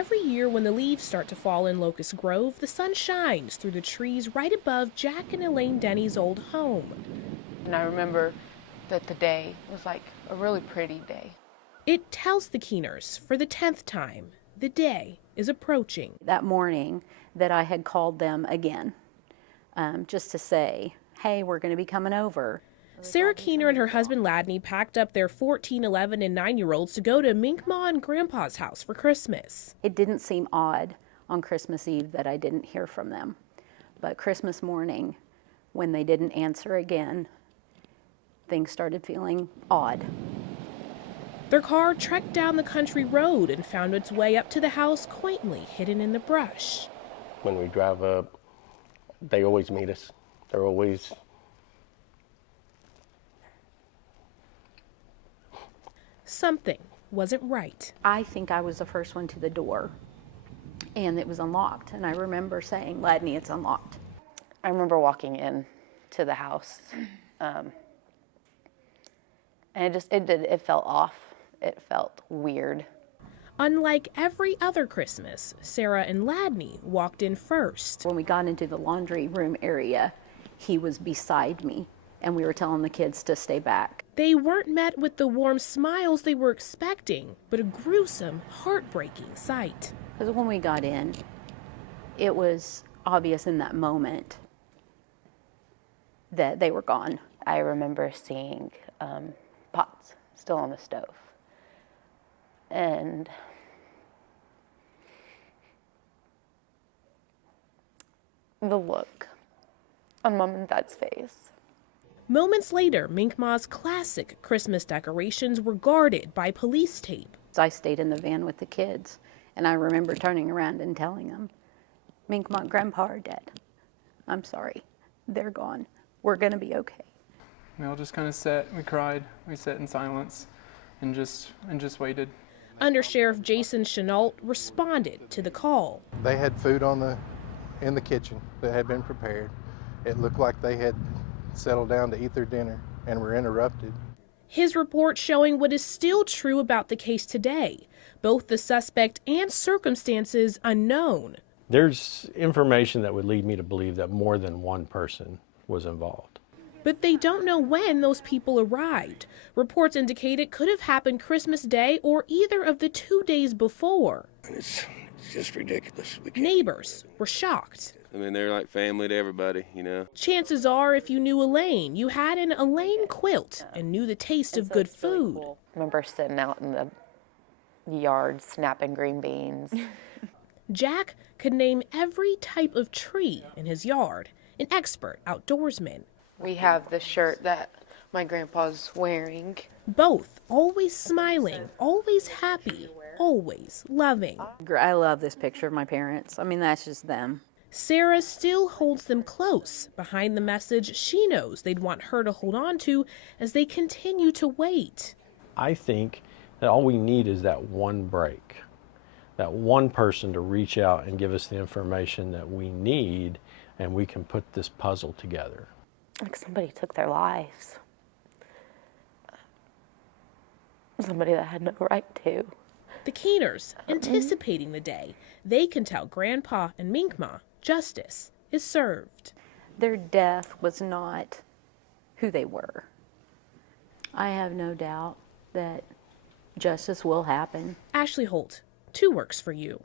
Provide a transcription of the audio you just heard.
Every year when the leaves start to fall in Locust Grove, the sun shines through the trees right above Jack and Elaine Denney's old home. And I remember that the day was like a really pretty day. It tells the Keeners, for the 10th time, the day is approaching. That morning that I had called them again, just to say, hey, we're going to be coming over. Sarah Keener and her husband Ladney packed up their 14, 11, and 9-year-olds to go to Minkma and Grandpa's house for Christmas. It didn't seem odd on Christmas Eve that I didn't hear from them. But Christmas morning, when they didn't answer again, things started feeling odd. Their car trekked down the country road and found its way up to the house quaintly hidden in the brush. When we drive up, they always meet us. They're always... Something wasn't right. I think I was the first one to the door, and it was unlocked. And I remember saying, Ladney, it's unlocked. I remember walking in to the house, and it felt off. It felt weird. Unlike every other Christmas, Sarah and Ladney walked in first. When we got into the laundry room area, he was beside me, and we were telling the kids to stay back. They weren't met with the warm smiles they were expecting, but a gruesome, heartbreaking sight. Because when we got in, it was obvious in that moment that they were gone. I remember seeing pots still on the stove. And the look on Mom and Dad's face. Moments later, Minkma's classic Christmas decorations were guarded by police tape. So I stayed in the van with the kids, and I remember turning around and telling them, Minkma and Grandpa are dead. I'm sorry, they're gone. We're gonna be okay. We all just kind of sat, we cried, we sat in silence and just waited. Under Sheriff Jason Chenault responded to the call. They had food in the kitchen that had been prepared. It looked like they had settled down to eat their dinner and were interrupted. His report showing what is still true about the case today, both the suspect and circumstances unknown. There's information that would lead me to believe that more than one person was involved. But they don't know when those people arrived. Reports indicate it could have happened Christmas Day or either of the 2 days before. It's just ridiculous. Neighbors were shocked. I mean, they're like family to everybody, you know. Chances are, if you knew Elaine, you had an Elaine quilt and knew the taste of good food. Really cool. I remember sitting out in the yard snapping green beans. Jack could name every type of tree in his yard, an expert outdoorsman. We have the shirt that my grandpa's wearing. Both always smiling, always happy, always loving. I love this picture of my parents. I mean, that's just them. Sarah still holds them close behind the message she knows they'd want her to hold on to as they continue to wait. I think that all we need is that one break, that one person to reach out and give us the information that we need, and we can put this puzzle together. Like somebody took their lives. Somebody that had no right to. The Keeners, anticipating the day they can tell Grandpa and Minkma justice is served. Their death was not who they were. I have no doubt that justice will happen. Ashley Holt, 2 Works for You.